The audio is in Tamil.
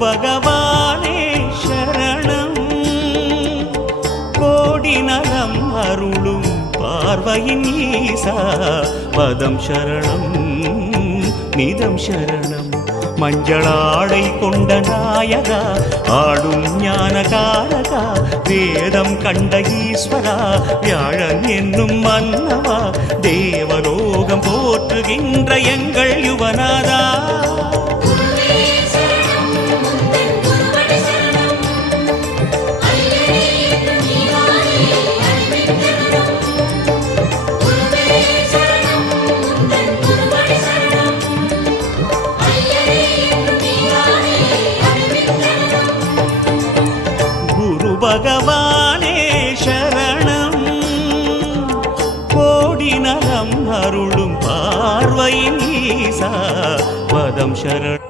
பகவானே சரணம். கோடி நலம் அருளும் பார்வையின் ஈசா பதம் சரணம் நிதம் சரணம். மஞ்சளாடை கொண்ட நாயகா ஆடும் ஞானகாரகா வேதம் கண்ட ஈஸ்வரா வியாழன் என்னும் மன்னவா தேவலோகம் போற்றுகின்ற எங்கள் யுவனாதா. பகவானே சரணம். கோடி நலம் அருளும் பார்வையின் ஈசா பதம் சரணம்.